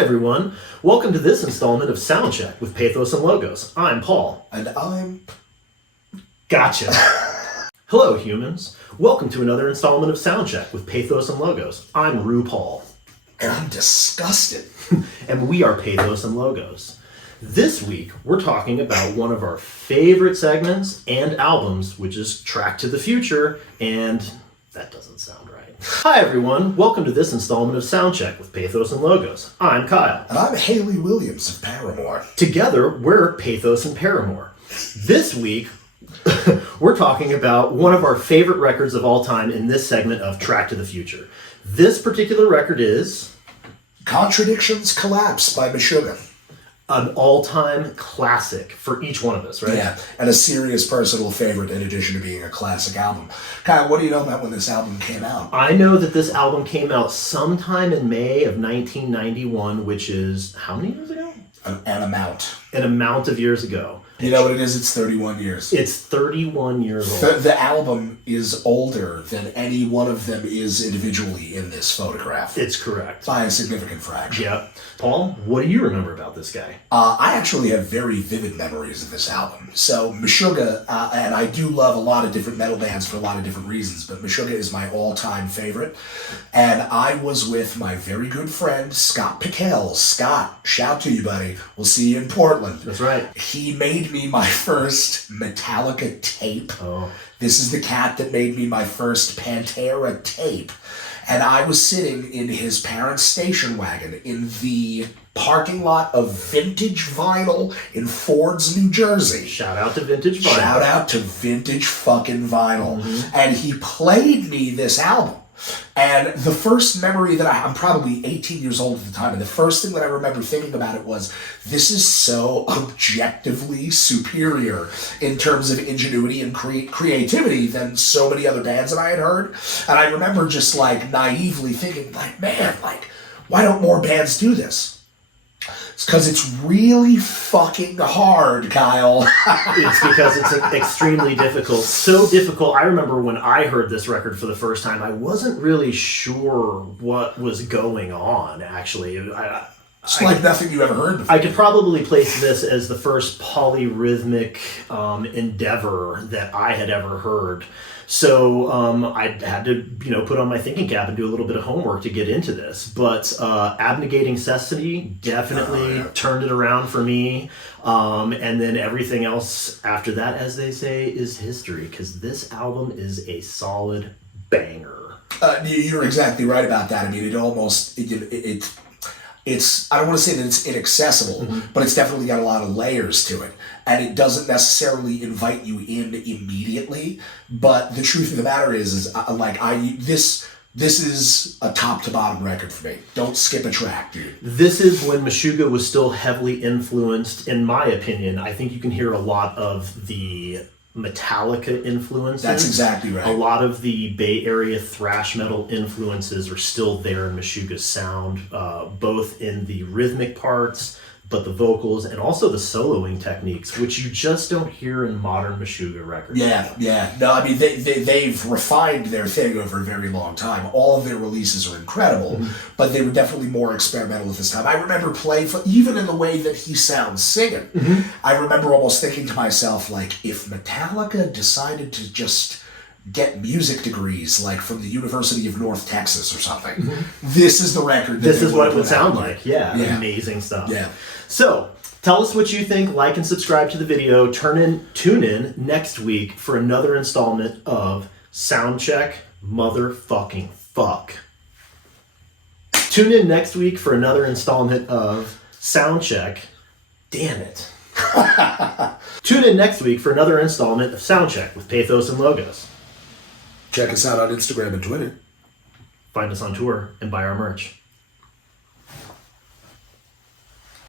Hi everyone, welcome to this installment of Soundcheck with Pathos and Logos. I'm Paul. And I'm... Gotcha. Hello humans, welcome to another installment of Soundcheck with Pathos and Logos. I'm RuPaul. And I'm disgusted. And we are Pathos and Logos. This week, we're talking about one of our favorite segments and albums, which is Track to the Future, and that doesn't sound right. Hi everyone, welcome to this installment of Soundcheck with Pathos and Logos. I'm Kyle. And I'm Haley Williams of Paramore. Together, we're Pathos and Paramore. This week, we're talking about one of our favorite records of all time in this segment of Track to the Future. This particular record is... Contradictions Collapse by Meshuggah. An all-time classic for each one of us, right? Yeah, and a serious personal favorite in addition to being a classic album. Kyle, what do you know about when this album came out? I know that this album came out sometime in May of 1991, which is how many years ago? An amount. An amount of years ago. You know what it is? It's 31 years. It's 31 years old. The album is older than any one of them is individually in this photograph. It's correct. By a significant fraction. Yeah. Paul, what do you remember about this guy? I actually have very vivid memories of this album. So Meshuggah, and I do love a lot of different metal bands for a lot of different reasons, but Meshuggah is my all-time favorite. And I was with my very good friend, Scott Pickell. Scott, shout to you, buddy. We'll see you in Portland. That's right. He made me my first Metallica tape. Oh. This is the cat that made me my first Pantera tape. And I was sitting in his parents' station wagon in the parking lot of Vintage Vinyl in Fords, New Jersey. Shout out to Vintage Vinyl. Shout out to Vintage fucking Vinyl. Mm-hmm. And he played me this album. And the first memory that I'm probably 18 years old at the time, and the first thing that I remember thinking about it was, this is so objectively superior in terms of ingenuity and creativity than so many other bands that I had heard. And I remember just like naively thinking, like, man, like, why don't more bands do this? It's because it's really fucking hard, Kyle. It's because it's extremely difficult. So difficult. I remember when I heard this record for the first time, I wasn't really sure what was going on, actually. It's like nothing you ever heard before. I could probably place this as the first polyrhythmic endeavor that I had ever heard. So I had to, put on my thinking cap and do a little bit of homework to get into this. But Abnegating Necessity definitely turned it around for me. And then everything else after that, as they say, is history. Because this album is a solid banger. You're exactly right about that. I mean, it almost... It's, I don't want to say that it's inaccessible, but it's definitely got a lot of layers to it. And it doesn't necessarily invite you in immediately. But the truth of the matter is this is a top to bottom record for me. Don't skip a track, dude. This is when Meshuggah was still heavily influenced, in my opinion. I think you can hear a lot of the Metallica influences. That's exactly right. A lot of the Bay Area thrash metal influences are still there in Meshuggah's sound, both in the rhythmic parts, but the vocals, and also the soloing techniques, which you just don't hear in modern Meshuggah records. Yeah. No, I mean, they've refined their thing over a very long time. All of their releases are incredible, but they were definitely more experimental at this time. I remember even in the way that he sounds singing, I remember almost thinking to myself, like, if Metallica decided to just get music degrees, like from the University of North Texas or something, this is the record. This is what it would sound like. Yeah, amazing stuff. Yeah. So, tell us what you think, like and subscribe to the video, tune in next week for another installment of Soundcheck Motherfucking Fuck. Tune in next week for another installment of Soundcheck. Damn it. Tune in next week for another installment of Soundcheck with Pathos and Logos. Check us out on Instagram and Twitter. Find us on tour and buy our merch.